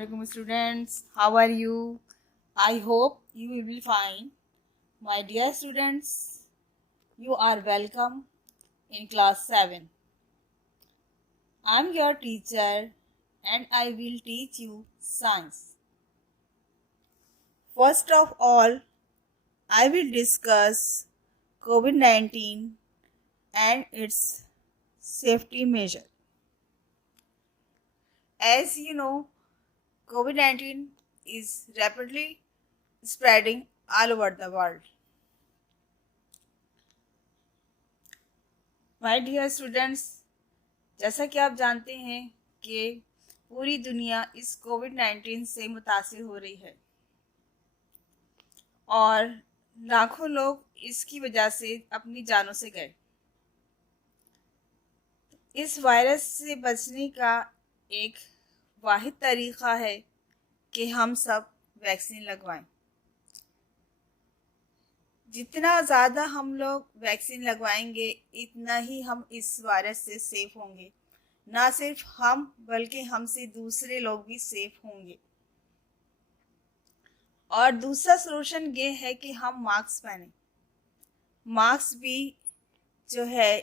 Assalamualaikum students. How are you? I hope you will be fine. My dear students, you are welcome in class 7. I am your teacher and I will teach you science. First of all, I will discuss COVID-19 and its safety measure. As you know, COVID-19 is rapidly spreading all over the world. My dear students, जैसा कि आप जानते हैं कि पूरी दुनिया इस कोविड-19 से मुतासिर हो रही है और लाखों लोग इसकी वजह से अपनी जानों से गए। इस वायरस से बचने का एक वाहिद तरीक़ा है कि हम सब वैक्सीन लगवाएं। जितना ज़्यादा हम लोग वैक्सीन लगवाएंगे इतना ही हम इस वायरस से सेफ होंगे। ना सिर्फ हम बल्कि हमसे दूसरे लोग भी सेफ होंगे। और दूसरा सॉल्यूशन ये है कि हम मास्क पहनें। मास्क भी जो है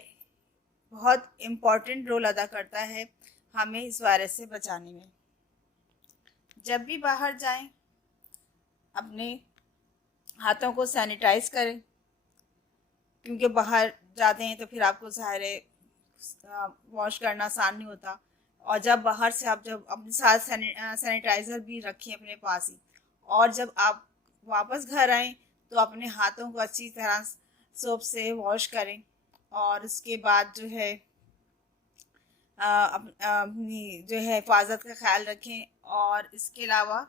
बहुत इम्पोर्टेंट रोल अदा करता है हमें इस वायरस से बचाने में। जब भी बाहर जाएं अपने हाथों को सैनिटाइज करें, क्योंकि बाहर जाते हैं तो फिर आपको ज़ाहिर है वॉश करना आसान नहीं होता। और जब बाहर से आप जब अपने साथ सैनिटाइज़र भी रखें अपने पास ही, और जब आप वापस घर आएँ तो अपने हाथों को अच्छी तरह सोप से वॉश करें और उसके बाद जो है अपनी जो है हिफाजत का ख्याल रखें। और इसके अलावा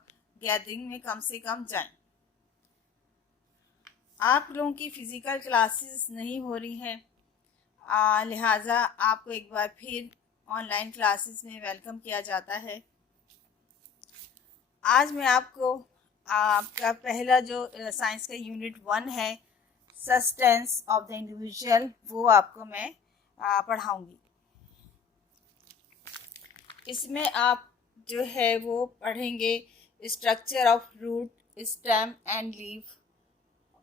गैदरिंग में कम से कम जाएं। आप लोगों की फ़िज़िकल क्लासेस नहीं हो रही हैं, लिहाजा आपको एक बार फिर ऑनलाइन क्लासेस में वेलकम किया जाता है। आज मैं आपको आपका पहला जो साइंस का यूनिट 1 है, सस्टेंस ऑफ द इंडिविजुअल, वो आपको मैं पढ़ाऊँगी। इसमें आप जो है वो पढ़ेंगे structure of root, stem and leaf,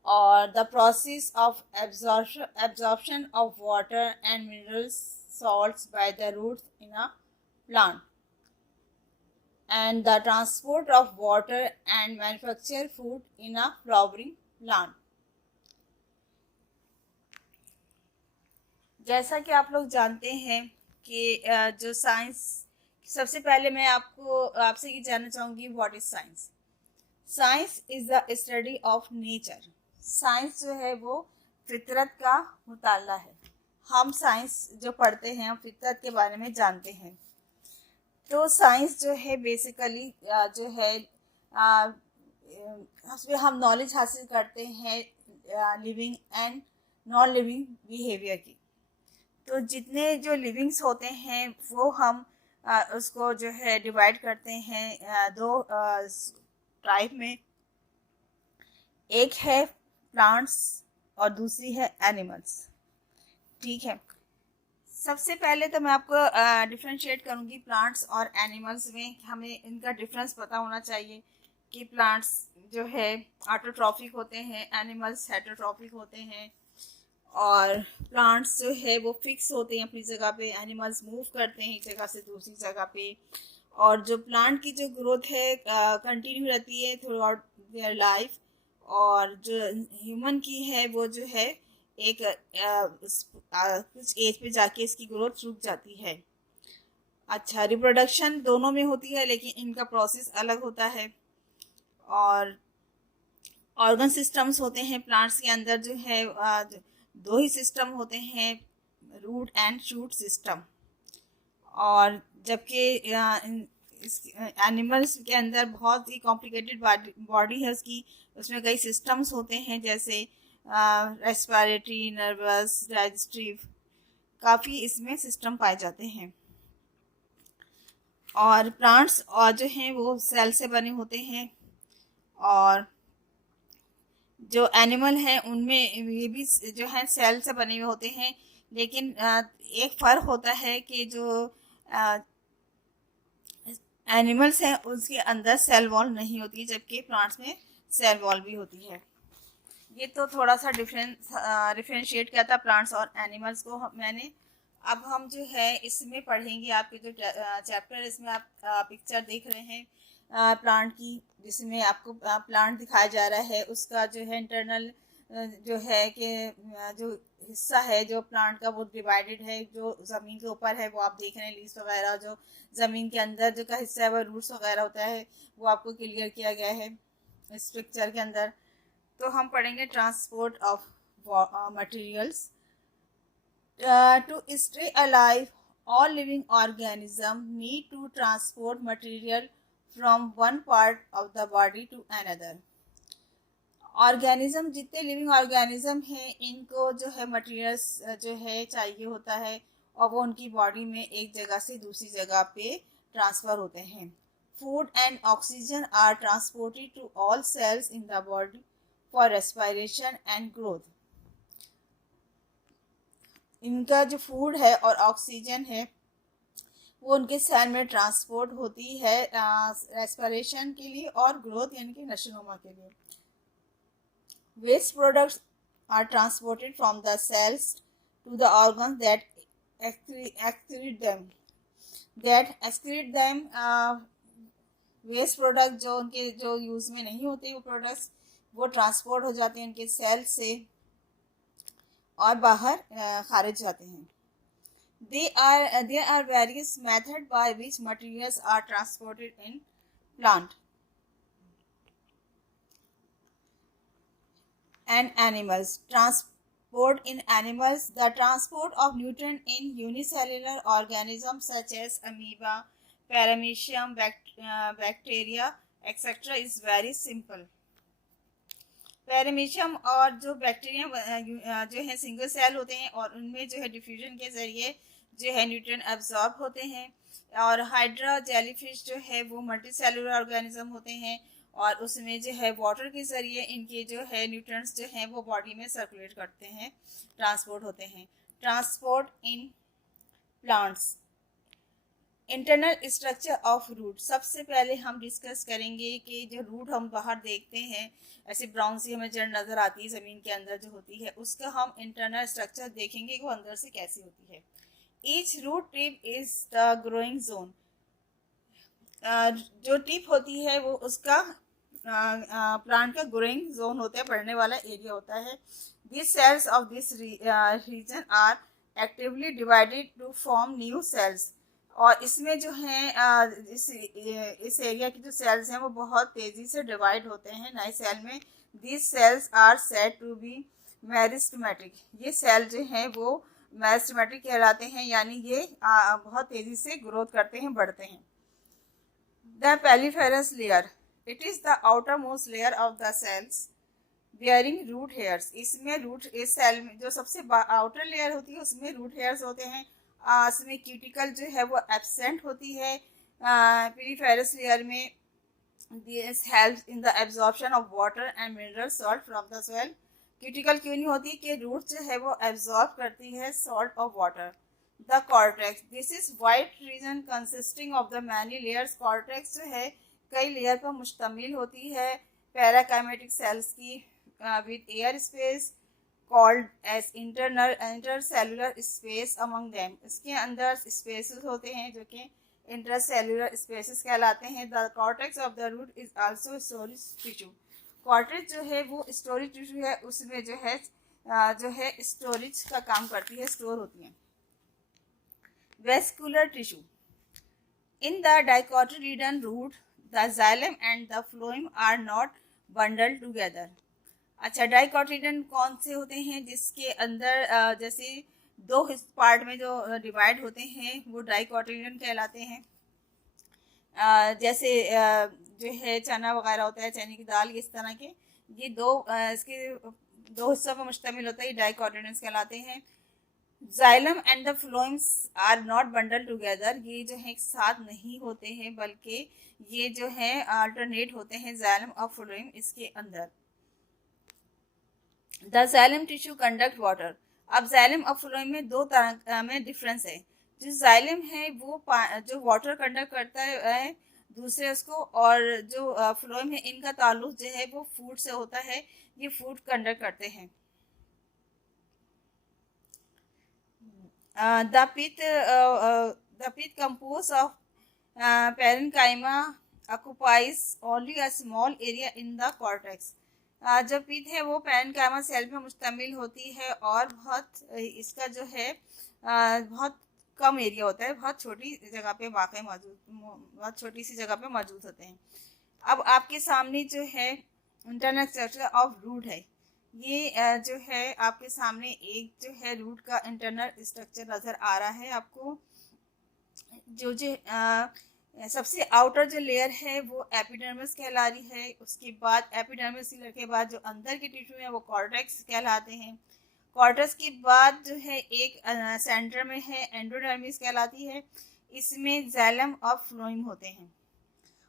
or the process of absorption of water and minerals salts by the roots in a plant, and the transport of water and manufacture food in a flowering plant. जैसा कि आप लोग जानते हैं कि जो science, सबसे पहले मैं आपसे ये जानना चाहूँगी what is science. Science is the study of nature. Science जो है वो फितरत का मुताला है। हम साइंस जो पढ़ते हैं हम फितरत के बारे में जानते हैं। तो साइंस जो है बेसिकली जो है उसमें हम नॉलेज हासिल करते हैं living and non living behaviour की। तो जितने जो लिविंग्स होते हैं वो हम उसको जो है डिवाइड करते हैं दो टाइप में। एक है प्लांट्स और दूसरी है एनिमल्स। ठीक है, सबसे पहले तो मैं आपको डिफ्रेंशिएट करूँगी प्लांट्स और एनिमल्स में। हमें इनका डिफरेंस पता होना चाहिए कि प्लांट्स जो है ऑटोट्रॉफिक होते हैं, एनिमल्स हेटरोट्रॉफिक होते हैं। और प्लांट्स जो है वो फिक्स होते हैं अपनी जगह पे, एनिमल्स मूव करते हैं एक जगह से दूसरी जगह पे। और जो प्लांट की जो ग्रोथ है कंटिन्यू रहती है थ्रू आउट देयर लाइफ, और जो ह्यूमन की है वो जो है एक कुछ एज पे जाके इसकी ग्रोथ रुक जाती है। अच्छा, रिप्रोडक्शन दोनों में होती है लेकिन इनका प्रोसेस अलग होता है। और ऑर्गन सिस्टम्स होते हैं प्लांट्स के अंदर जो है दो ही सिस्टम होते हैं, रूट एंड शूट सिस्टम। और जबकि एनिमल्स के अंदर बहुत ही कॉम्प्लिकेटेड बॉडी है उसकी, उसमें कई सिस्टम्स होते हैं जैसे रेस्पिरेटरी, नर्वस, डाइजेस्टिव, काफ़ी इसमें सिस्टम पाए जाते हैं। और प्लांट्स और जो हैं वो सेल से बने होते हैं, और जो एनिमल हैं उनमें ये भी जो है सेल से बने हुए होते हैं। लेकिन एक फ़र्क होता है कि जो एनिमल्स हैं उसके अंदर सेल वॉल नहीं होती है, जबकि प्लांट्स में सेल वॉल भी होती है। ये तो थोड़ा सा डिफरेंशिएट किया था प्लांट्स और एनिमल्स को मैंने। अब हम जो है इसमें पढ़ेंगे, आपके जो चैप्टर इसमें आप पिक्चर देख रहे हैं प्लांट की, जिसमें आपको प्लांट दिखाया जा रहा है, उसका जो है इंटरनल जो है कि जो हिस्सा है जो प्लांट का वो डिवाइडेड है, जो ज़मीन के ऊपर है वो आप देख रहे हैं लीव्स वगैरह, जो ज़मीन के अंदर जो का हिस्सा है वो रूट्स वगैरह होता है, वो आपको क्लियर किया गया है इस पिक्चर के अंदर। तो हम पढ़ेंगे transport of materials. To stay alive, all living organisms need to transport material from one part of the body to another. Organism, जितने लिविंग ऑर्गेनिज्म हैं, इनको जो है मटेरियल्स जो है चाहिए होता है, और वो उनकी बॉडी में एक जगह से दूसरी जगह पे ट्रांसफ़र होते हैं। Food and oxygen are transported to all cells in the body for respiration and growth. इनका जो फूड है और ऑक्सीजन है वो उनके सेल में ट्रांसपोर्ट होती है रेस्पिरेशन के लिए और ग्रोथ यानी कि नशोनुमा के लिए। Waste products are transported from the cells to the organs that excrete them। Waste product जो उनके जो यूज़ में नहीं होते वो प्रोडक्ट्स वो ट्रांसपोर्ट हो जाते हैं उनके सेल से और बाहर खारिज जाते हैं। There are various methods by which materials are transported in plant and animals. Transport in animals. The transport of nutrients in unicellular organisms such as amoeba, paramecium, bacteria, etc. is very simple. Paramecium और जो bacteria जो है single cell होते हैं और उनमें जो है डिफ्यूजन के ज़रिए जो है न्यूट्रिएंट एब्जॉर्ब होते हैं। और हाइड्रा जेलीफिश जो है वो मल्टी सेलुलर ऑर्गेनिज्म होते हैं और उसमें जो है वाटर के ज़रिए इनके जो है न्यूट्रिएंट्स जो हैं वो बॉडी में सर्कुलेट करते हैं, ट्रांसपोर्ट होते हैं। Transport in plants. Internal structure of root. सबसे पहले हम डिस्कस करेंगे कि जो रूट हम बाहर देखते हैं, ऐसे ब्राउन सी हमें जड़ नज़र आती है ज़मीन के अंदर जो होती है, उसका हम इंटरनल स्ट्रक्चर देखेंगे कि वो अंदर से कैसी होती है। Each root tip is the growing zone. जो टिप होती है वो उसका प्लांट का ग्रोइंग जोन होता है, बढ़ने वाला एरिया होता है। This cells of this region are actively divided to form new cells. और इसमें जो है इस एरिया की जो सेल्स हैं वो बहुत तेज़ी से डिवाइड होते हैं नए सेल में। This cells are said to be meristematic. ये सेल जो हैं वो मेरिस्टेमेटिक कहलाते हैं, यानी ये बहुत तेज़ी से ग्रोथ करते हैं, बढ़ते हैं। The piliferous layer. It is the outermost layer of the cells bearing root hairs. इसमें रूट, इस सेल में जो सबसे आउटर लेयर होती है उसमें रूट हेयर्स होते हैं। इसमें क्यूटिकल जो है वो एब्सेंट होती है। पेरिफेरस लेयर में this helps in the absorption of water and mineral salt from the soil. Cuticle क्यों नहीं होती कि रूट जो है वो एब्जॉर्ब करती है salt of water. The cortex. This is white region consisting of the many layers. Cortex जो है कई लेयर पर मुश्तमिल होती है पैराकाइमेटिक सेल्स की with air space called as intercellular space among them। इसके अंदर स्पेसेस होते हैं जो कि इंटरसेलुलर स्पेसेस कहलाते हैं। The cortex of the root is also storage tissue. Cortex जो है वो स्टोरेज टिश्यू है, उसमें जो है स्टोरेज का काम करती है, स्टोर होती है। Vascular tissue. In the dicotyledon root the xylem and the phloem are not bundled together. अच्छा, डाइकोटिलीडन कौन से होते हैं जिसके अंदर जैसे दो पार्ट में जो डिवाइड होते हैं वो डाइकोटिलीडन कहलाते हैं। जैसे जो है चना वगैरह होता है, चने की दाल, इस तरह के ये इसके दो हिस्सों पर मुश्तमिल होता है, ये डाइकोटिलीडन कहलाते हैं। Xylem and the phloems are not bundle together. ये जो है एक साथ नहीं होते हैं बल्कि ये जो है अल्टरनेट होते हैं, जाइलम और फ्लोएम इसके अंदर। The xylem tissue conduct water. अब जाइलम और फ्लोएम में दो तरह में डिफरेंस है। जो जाइलम है वो जो वाटर कंडक्ट करता है दूसरे उसको, और जो फ्लोएम है इनका ताल्लुक जो है वो फूड से होता है, ये फूड कंडक्ट करते हैं। The pith composed of parenchyma occupies only a small area in the cortex. जो पीत है वो पैरेन्काइमा सेल में मुश्तमिल होती है और इसका जो है बहुत कम एरिया होता है, बहुत छोटी जगह पे वाकई मौजूद, बहुत छोटी सी जगह पे मौजूद होते हैं। अब आपके सामने जो है इंटरनल स्ट्रक्चर ऑफ रूट है, ये जो है आपके सामने एक जो है रूट का इंटरनल स्ट्रक्चर नज़र आ रहा है आपको। जो सबसे आउटर जो लेयर है वो एपिडर्मिस कहला रही है। उसके बाद एपिडर्मिस लेयर के बाद जो अंदर के टिश्यू है वो कॉर्टेक्स कहलाते हैं। कॉर्टेक्स के बाद जो है एक सेंटर में है एंडोडर्मिस कहलाती है। इसमें जाइलम और फ्लोएम होते हैं।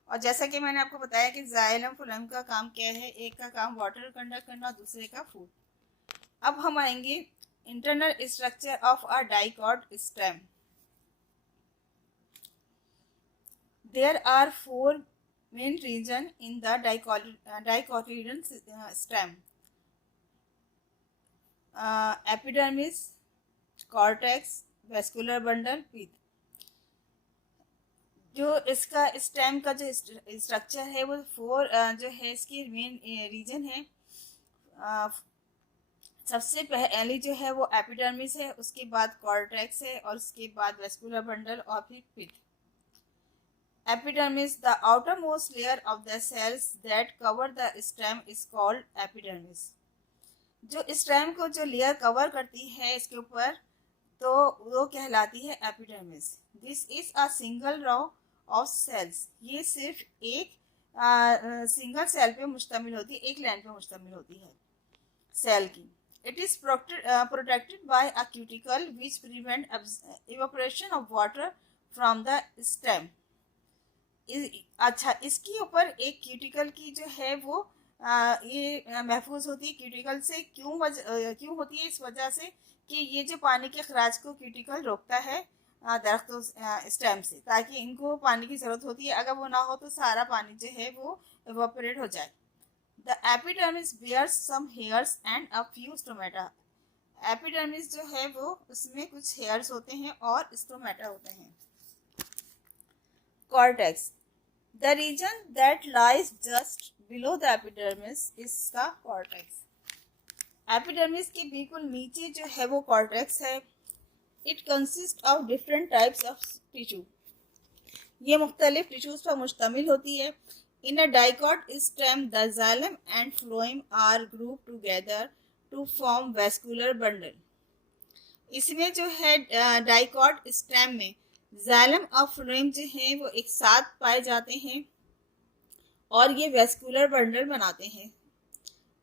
और जैसा कि मैंने आपको बताया कि जाइलम फ्लोएम का काम क्या है, एक का काम वाटर कंडक्ट करना, दूसरे का फूड। अब हम आएंगे internal structure of a dicot stem. There are four main regions in the dicotyledon stem: epidermis, cortex, vascular bundle, pith। जो इसका स्टेम का जो स्ट्रक्चर है वो फोर जो है इसकी मेन रीजन है। सबसे पहली जो है वो एपिडर्मिस है, उसके बाद कॉर्टेक्स है और उसके बाद वेस्कुलर बंडल और फिर पिथ। Epidermis, the outermost layer of the cells that cover the stem, is called epidermis। जो स्टेम को जो लेयर कवर करती है इसके ऊपर, तो वो कहलाती है epidermis. This is a single row of cells. ये सिर्फ एक सिंगल सेल पे मुश्तमिल होती है, एक लाइन पे मुश्तमिल होती है सेल की। It is protected by a cuticle which prevent evaporation of water from the stem. अच्छा, इसके ऊपर एक क्यूटिकल की जो है वो ये महफूज होती है। क्यूटिकल से क्यों होती है? इस वजह से कि ये जो पानी के खराज को क्यूटिकल रोकता है दरख्तों स्टेम से, ताकि इनको पानी की ज़रूरत होती है, अगर वो ना हो तो सारा पानी जो है वो इवेपोरेट हो जाए। The epidermis bears some hairs and a few stomata. Epidermis जो है वो उसमें कुछ हेयर्स होते हैं और स्टोमेटा होते हैं। Cortex, the region that lies just below the epidermis is the cortex। Epidermis के बिल्कुल नीचे जो है वो कॉर्टेक्स है। It consist of different types of tissue. ये मुख्तलिफ टिश्यूज पर मुश्तमिल होती है। In a dicot stem the xylem and phloem are group together to form vascular bundle. इसमें जो है डाइकॉट स्टेम में जाइलम और फ्लोएम जो हैं वो एक साथ पाए जाते हैं और ये वेस्कुलर बंडल बनाते हैं।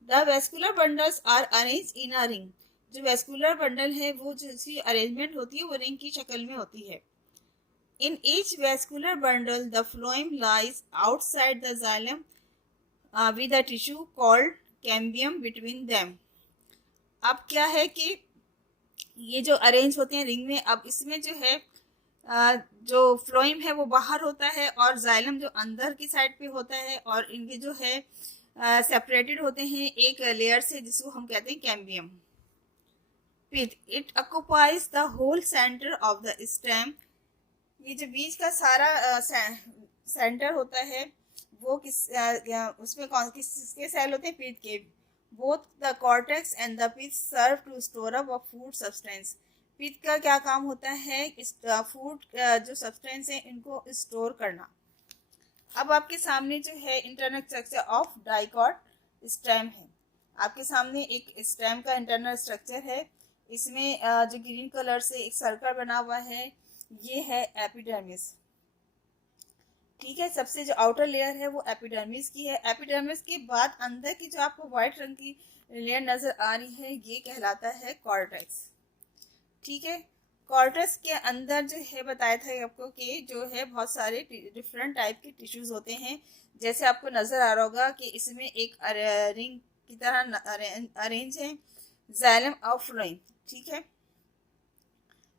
The vascular bundles are arrange in a ring. जो वेस्कुलर बंडल है वो जिसकी अरेंजमेंट होती है वो रिंग की शक्ल में होती है। In each vascular bundle the phloem lies outside the xylem with a tissue called cambium between them. अब क्या है कि ये जो अरेंज होते हैं रिंग में, अब इसमें जो है जो फ्लोएम है वो बाहर होता है और जाइलम जो अंदर की साइड पे होता है, और इनके जो है सेपरेटेड होते हैं एक लेयर से जिसको हम कहते हैं cambium. Pith, it occupies the whole centre of the stem. ये जो बीच का सारा सेंटर होता है वो उसमें किसके सेल होते हैं? पिथ के। Both the cortex and the pith serve to store up of food substance. Pith का क्या काम होता है? फूड जो सब्सटेंस है इनको स्टोर करना। अब आपके सामने जो है internal structure of dicot stem है। आपके सामने एक स्टेम का इंटरनल स्ट्रक्चर है। इसमें जो ग्रीन कलर से एक सर्कल बना हुआ है ये है एपिडर्मिस। ठीक है, सबसे जो आउटर लेयर है वो एपिडर्मिस की है। एपिडर्मिस के बाद अंदर की जो आपको व्हाइट रंग की लेयर नजर आ रही है ये कहलाता है कॉर्टेक्स। ठीक है, कॉर्टेक्स के अंदर जो है बताया था आपको कि जो है बहुत सारे डिफरेंट टाइप के टिश्यूज होते हैं। जैसे आपको नज़र आ रहा होगा कि इसमें एक रिंग की तरह अरेंज है जाइलम और फ्लोएम। ठीक है,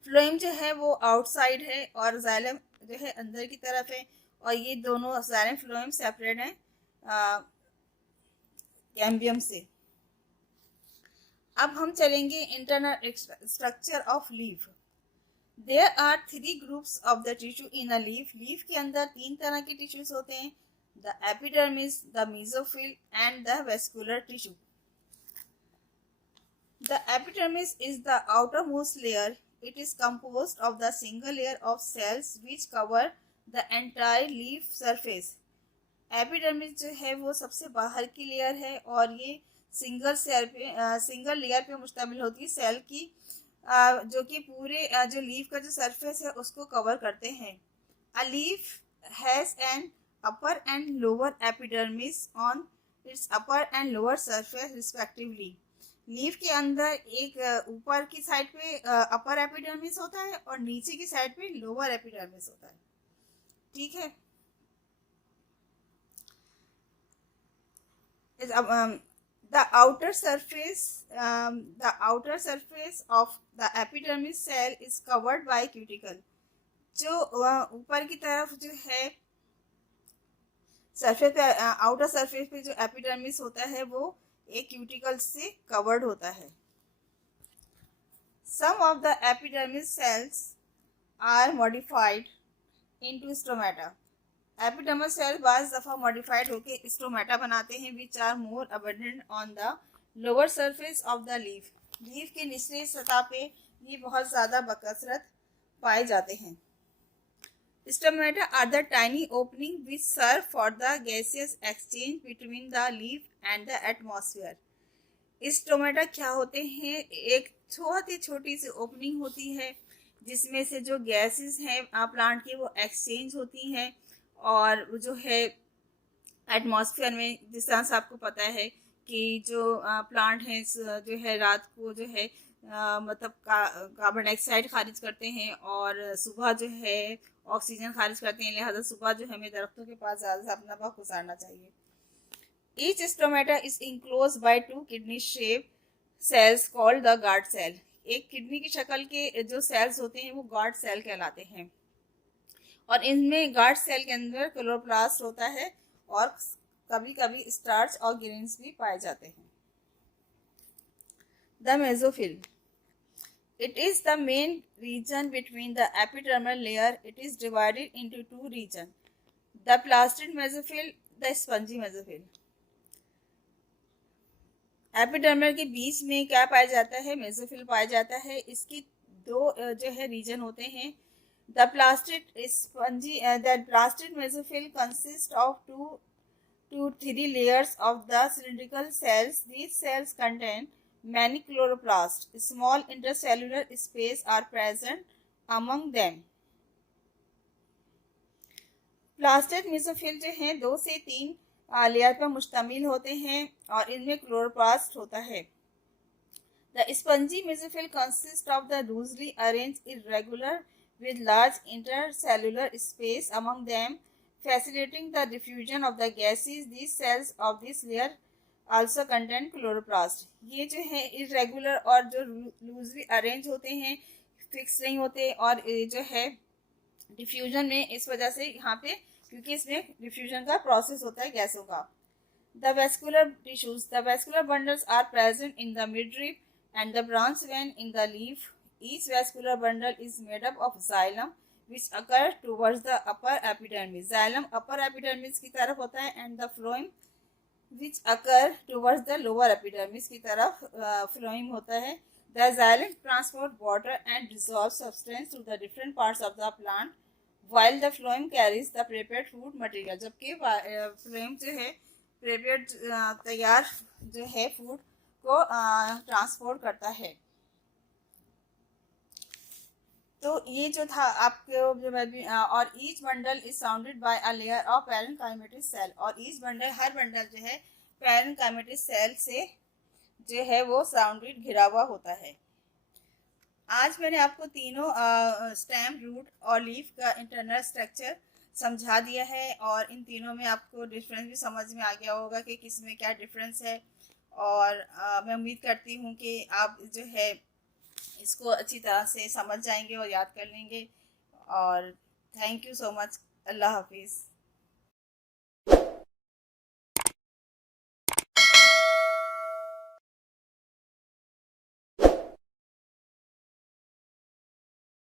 फ्लोएम जो है वो आउटसाइड है और जाइलम जो है अंदर की तरफ है, और ये दोनों जाइलम फ्लोएम सेपरेट हैं कैम्बियम से। अब हम चलेंगे internal structure of leaf. There are 3 groups of the tissue in a leaf. Leaf के अंदर 3 तरह के टिश्यूज होते हैं, the epidermis, the mesophyll and the vascular tissue. The epidermis is the outermost layer. It is composed of the single layer of cells which cover the entire leaf surface. Epidermis जो है वो सबसे बाहर की layer है और ये single layer पे मुश्तमिल होती है सेल की, जो कि पूरे जो लीफ का जो सरफेस है उसको कवर करते हैं। A leaf has an upper and lower epidermis on it's upper and lower surface respectively. Leaf के अंदर एक ऊपर की साइड पे अपर एपिडर्मिस होता है और नीचे की साइड पे लोअर एपिडर्मिस होता है। ठीक है। The outer surface of the epidermis cell is covered by cuticle. जो ऊपर की तरफ जो है सरफेस पे, आउटर सरफेस पे जो एपिडर्मिस होता है वो एक क्यूटिकल से कवर्ड होता है। Some of the epidermis cells are modified into stomata. Epidermal cell बाज़ दफ़ा मॉडिफाइड होकर स्टोमेटा बनाते हैं which are more abundant on the lower surface of the leaf. Leaf के निचली सतह पे ये बहुत ज़्यादा बकसरत पाए जाते हैं। Stomata are the tiny opening which serve for the gaseous exchange between the leaf and the atmosphere. Stomata क्या होते हैं? एक बहुत ही छोटी सी ओपनिंग होती है जिसमें से जो गैसेस हैं प्लांट की वो एक्सचेंज होती हैं और जो है एटमॉस्फेयर में, जिस तरह से आपको पता है कि जो प्लांट हैं जो है रात को जो है मतलब कार्बन डाइऑक्साइड खारिज करते हैं और सुबह जो है ऑक्सीजन खारिज करते हैं, लिहाजा सुबह जो हमें दरख्तों के पास ज़्यादा से अपना वक्त गुजारना चाहिए। Each stomata is enclose by 2 kidney shape cells called the guard cell. एक किडनी की शक्ल के जो सेल्स होते हैं वो गार्ड सेल कहलाते हैं और इनमें गार्ड सेल के अंदर क्लोरोप्लास्ट होता है और कभी कभी स्टार्च और ग्रेन्स भी पाए जाते हैं। The mesophyll, it is the main region between the epidermal layer. It is divided into 2 region, the plastid mesophyll, the spongy mesophyll. Epidermal के बीच में क्या पाया जाता है? मेसोफिल पाया जाता है। इसकी 2 जो है रीजन होते हैं। The plastid mesophyll consists of 2 to 3 layers of the cylindrical cells. These cells contain many chloroplasts. Small intercellular space are present among them. Plastid mesophyll जो हैं 2 से 3 लेयर पर मुश्तमिल होते हैं और इनमें क्लोरोप्लास्ट होता है। The spongy mesophyll consists of the loosely arranged irregular with large intercellular space among them, facilitating the diffusion of the gases. These cells of this layer also contain chloroplast. ये जो है irregular और जो loosely arranged होते हैं, fix नहीं होते और जो है डिफ्यूजन में इस वजह से यहाँ पे क्योंकि इसमें डिफ्यूजन का प्रोसेस होता है गैसों का। The vascular tissues, the vascular bundles are present in the midrib and the branch vein in the leaf. Each vascular bundle is made up of xylem which occur towards the upper epidermis. Xylem upper epidermis की तरफ होता है and the phloem which occur towards the lower epidermis की तरफ phloem होता है। The xylem transport water and dissolved substance to the different parts of the plant while the phloem carries the prepared food material. जबकि phloem जो है prepared तैयार जो है फूड को ट्रांसपोर्ट करता है। तो ये जो था आपके जो और each bundle is sounded by a layer of parenchymatous cell और ईच बंडल हर बंडल जो है पैरेन्काइमेटिस सेल से जो है वो साउंडेड घिरा हुआ होता है। आज मैंने आपको तीनों स्टेम, रूट और लीफ का इंटरनल स्ट्रक्चर समझा दिया है और इन तीनों में आपको डिफरेंस भी समझ में आ गया होगा कि किस में क्या डिफरेंस है और मैं उम्मीद करती हूँ कि आप जो है इसको अच्छी तरह से समझ जाएंगे और याद कर लेंगे और थैंक यू सो मच। अल्लाह हाफिज़।